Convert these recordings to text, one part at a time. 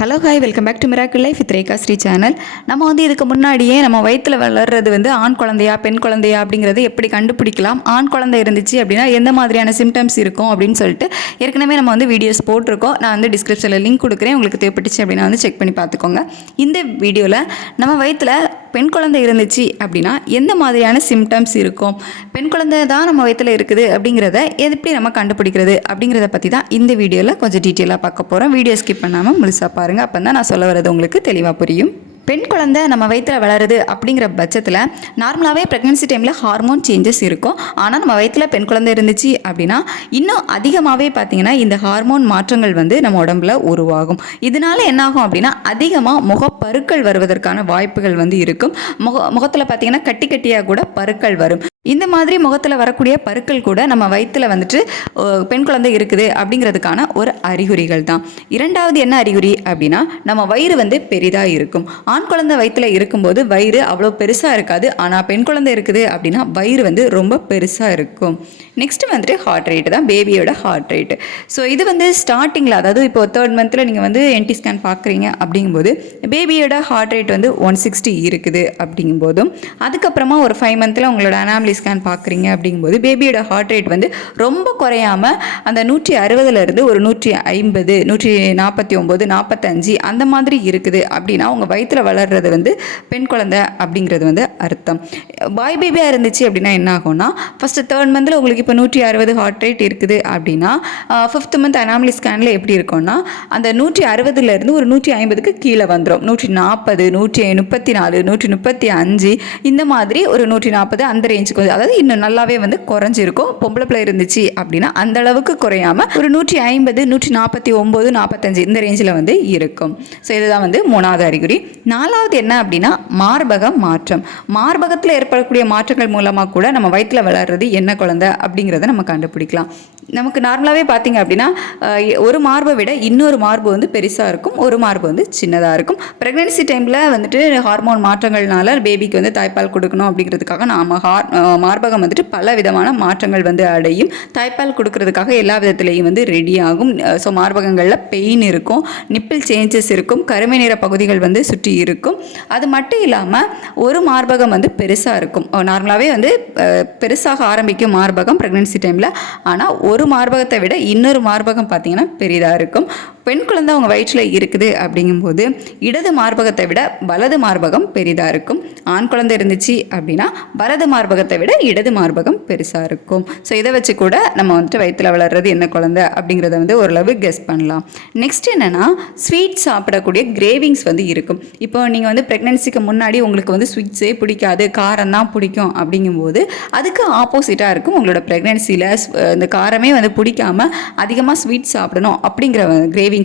Hello hi welcome back to miracle life with Rekha Sri channel. நம்ம இதுக்கு முன்னாடியே நம்ம வயிற்றில் வளர்றது ஆண் குழந்தையா பெண் குழந்தையா அப்படிங்கிறது எப்படி கண்டுபிடிக்கலாம், ஆண் குழந்தை இருந்துச்சு அப்படின்னா எந்த மாதிரியான சிம்டம்ஸ் இருக்கும் அப்படின்னு சொல்லிட்டு ஏற்கனவே நம்ம வீடியோஸ் போட்டிருக்கோம். நான் டிஸ்கிரிப்ஷனில் லிங்க் கொடுக்குறேன், உங்களுக்கு தேவைப்பட்டுச்சு அப்படின்னா செக் பண்ணி பார்த்துக்கோங்க. இந்த வீடியோவில் நம்ம வயிற்றில் பெண் குழந்தை இருந்துச்சு அப்படின்னா எந்த மாதிரியான சிம்டம்ஸ் இருக்கும், பெண் குழந்தை தான் நம்ம வயிற்றில் இருக்குது அப்படிங்கிறத எப்படி நம்ம கண்டுபிடிக்கிறது அப்படிங்கிறத பற்றி தான் இந்த வீடியோவில் கொஞ்சம் டீட்டெயிலாக பார்க்க போகிறோம். வீடியோ ஸ்கிப் பண்ணாமல் முழுசாக பாருங்கள், அப்போ தான் நான் சொல்ல வர்றது உங்களுக்கு தெளிவாக புரியும். பெண் குழந்தை நம்ம வயிற்றில் வளருது அப்படிங்கிற பட்சத்தில் நார்மலாகவே ப்ரெக்னன்சி டைமில் ஹார்மோன் சேஞ்சஸ் இருக்கும். ஆனால் நம்ம வயிற்றில் பெண் குழந்தை இருந்துச்சு அப்படின்னா இன்னும் அதிகமாகவே பார்த்திங்கன்னா இந்த ஹார்மோன் மாற்றங்கள் நம்ம உடம்புல உருவாகும். இதனால என்னாகும் அப்படின்னா அதிகமாக முகப்பருக்கள் வருவதற்கான வாய்ப்புகள் இருக்கும். முகத்தில் பார்த்திங்கன்னா கட்டி கட்டியாக கூட பருக்கள் வரும். இந்த மாதிரி முகத்தில் வரக்கூடிய பருக்கள் கூட நம்ம வயிற்றில் பெண் குழந்தை இருக்குது அப்படிங்கிறதுக்கான ஒரு அறிகுறிகள் தான். இரண்டாவது என்ன அறிகுறி அப்படின்னா நம்ம வயிறு பெரிதாக இருக்கும். ஆண் குழந்தை வயிற்றில் இருக்கும்போது வயிறு அவ்வளோ பெருசாக இருக்காது, ஆனால் பெண் குழந்தை இருக்குது அப்படின்னா வயிறு ரொம்ப பெருசாக இருக்கும். நெக்ஸ்ட் ஹார்ட் ரேட்டு தான், பேபியோட ஹார்ட் ரேட்டு. ஸோ இது ஸ்டார்டிங்கில், அதாவது இப்போ 3rd மந்தில் நீங்கள் என்டி ஸ்கேன் பார்க்குறீங்க அப்படிங்கும்போது பேபியோட ஹார்ட் ரேட் 160 இருக்குது அப்படிங்கும்போதும், அதுக்கப்புறமா ஒரு 5 மந்தில் உங்களோட அனாமலி ஸ்கேன் பார்க்குறீங்க அப்படிங்கும்போது பேபியோட ஹார்ட் ரேட் ரொம்ப குறையாமல் அந்த 160லேருந்து ஒரு 150, 149, 45 அந்த மாதிரி இருக்குது அப்படின்னா உங்கள் வயிற்றில் வளர்றது பெண் குழந்தை அப்படிங்கிறது அர்த்தம். பாய் பேபியாக இருந்துச்சு அப்படின்னா என்ன ஆகும்னா, ஃபஸ்ட்டு 3rd மந்தில் உங்களுக்கு இப்போ 160 ஹார்ட் ரேட் இருக்குது அப்படின்னா 5th மந்த் அனாமலி ஸ்கேனில் எப்படி இருக்கும்னா அந்த 160லேருந்து ஒரு 150க்கு கீழே வந்துடும். 140, 134, 135 இந்த மாதிரி ஒரு 140 அந்த ரேஞ்சுக்கு, அதாவது இன்னும் நல்லாவே குறைஞ்சிருக்கும். பொம்பளை பிள்ளை இருந்துச்சு அப்படின்னா அந்த அளவுக்கு குறையாமல் ஒரு 150, 149, 45 இந்த ரேஞ்சில் இருக்கும். ஸோ இதுதான் 3வது அறிகுறி. 4வது என்ன அப்படின்னா மார்பக மாற்றம். மார்பகத்தில் ஏற்படக்கூடிய மாற்றங்கள் மூலமாக கூட நம்ம வயிற்றில் வளர்றது என்ன குழந்தை அப்படிங்கிறத நம்ம கண்டுபிடிக்கலாம். நமக்கு நார்மலாகவே பார்த்தீங்க அப்படின்னா ஒரு மார்பை விட இன்னொரு மார்பு பெருசாக இருக்கும், ஒரு மார்பு சின்னதாக இருக்கும். ப்ரெக்னென்சி டைமில் ஹார்மோன் மாற்றங்கள்னால பேபிக்கு தாய்ப்பால் கொடுக்கணும் அப்படிங்கிறதுக்காக நாம் மார்பகம் பல விதமான மாற்றங்கள் அடையும். தாய்ப்பால் கொடுக்கறதுக்காக எல்லா விதத்துலேயும் ரெடி ஆகும். ஸோ மார்பகங்களில் பெயின் இருக்கும், நிப்பிள் சேஞ்சஸ் இருக்கும், கருமை நிற பகுதிகள் சுற்றி இருக்கும். அது மட்டும் இல்லாமல் ஒரு மார்பகம் பெருசாக இருக்கும். நார்மலாகவே பெருசாக ஆரம்பிக்கும் மார்பகம் ப்ரெக்னென்சி டைமில். ஆனால் ஒரு மார்பகத்தை விட இன்னொரு மார்பகம் பார்த்திங்கன்னா பெரிதாக இருக்கும். பெண் குழந்தை அவங்க வயிற்றில் இருக்குது அப்படிங்கும்போது இடது மார்பகத்தை விட வலது மார்பகம் பெரிதாக இருக்கும். ஆண் குழந்தை இருந்துச்சு அப்படின்னா வலது மார்பகத்தை விட இடது மார்பகம் பெருசாக இருக்கும். ஸோ இதை வச்சு கூட நம்ம வயிற்றில் வளர்றது என்ன குழந்தை அப்படிங்கிறத ஓரளவு கெஸ் பண்ணலாம். நெக்ஸ்ட் என்னென்னா ஸ்வீட் சாப்பிடக்கூடிய கிரேவிங்ஸ் இருக்கும். இப்போ நீங்கள் ப்ரெக்னென்சிக்கு முன்னாடி உங்களுக்கு ஸ்வீட்ஸே பிடிக்காது, காரம் தான் பிடிக்கும் அப்படிங்கும்போது அதுக்கு ஆப்போசிட்டாக இருக்கும் உங்களோட ப்ரெக்னென்சியில் இந்த காரமே பிடிக்காமல் அதிகமாக ஸ்வீட் சாப்பிடணும் அப்படிங்கிற கிரேவிங்ஸ்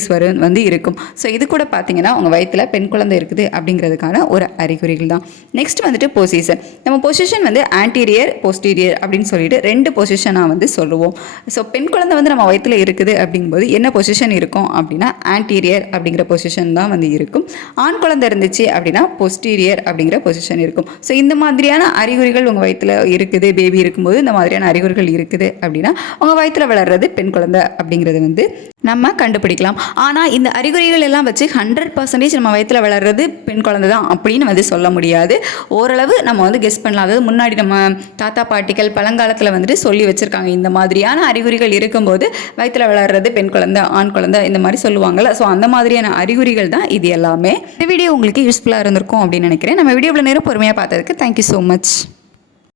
இருக்கும். ஸோ இது கூட பார்த்தீங்கன்னா உங்கள் வயிற்றில் பெண் குழந்தை இருக்குது அப்படிங்கிறதுக்கான ஒரு அறிகுறிகள் தான். Next position. நம்ம பொசிஷன் ஆன்டீரியர், போஸ்டீரியர் அப்படின்னு சொல்லிட்டு 2 பொசிஷனாக சொல்லுவோம். ஸோ பெண் குழந்தை நம்ம வயிற்றில் இருக்குது அப்படிங்கும்போது என்ன பொசிஷன் இருக்கும் அப்படின்னா ஆன்டீரியர் அப்படிங்கிற பொசிஷன் தான் இருக்கும். ஆண் குழந்தை இருந்துச்சு அப்படின்னா போஸ்டீரியர் அப்படிங்கிற பொசிஷன் இருக்கும். ஸோ இந்த மாதிரியான அறிகுறிகள் உங்கள் வயிற்றில் இருக்குது, பேபி இருக்கும்போது இந்த மாதிரியான அறிகுறிகள் இருக்குது அப்படின்னா உங்கள் வயிற்றில் வளர்றது பெண் குழந்தை அப்படிங்கிறது நம்ம கண்டுபிடிக்கலாம். ஆனால் இந்த அறிகுறிகள் எல்லாம் வச்சு 100% நம்ம வயிற்றில் வளர்றது பெண் குழந்தை தான் அப்படின்னு சொல்ல முடியாது. ஓரளவு நம்ம கெஸ் பண்ணலாம். அதாவது முன்னாடி நம்ம தாத்தா பாட்டிகள் பழங்காலத்தில் சொல்லி வச்சுருக்காங்க, இந்த மாதிரியான அறிகுறிகள் இருக்கும்போது வயிற்றில் வளர்றது பெண் குழந்தை ஆண் குழந்தை இந்த மாதிரி சொல்லுவாங்கள்ல. ஸோ அந்த மாதிரியான அறிகுறிகள் தான் இது எல்லாமே. இந்த வீடியோ உங்களுக்கு யூஸ்ஃபுல்லாக இருந்திருக்கும் அப்படின்னு நினைக்கிறேன். நம்ம வீடியோவில் நேரம் பொறுமையாக பார்த்ததுக்கு தேங்க்யூ ஸோ மச்.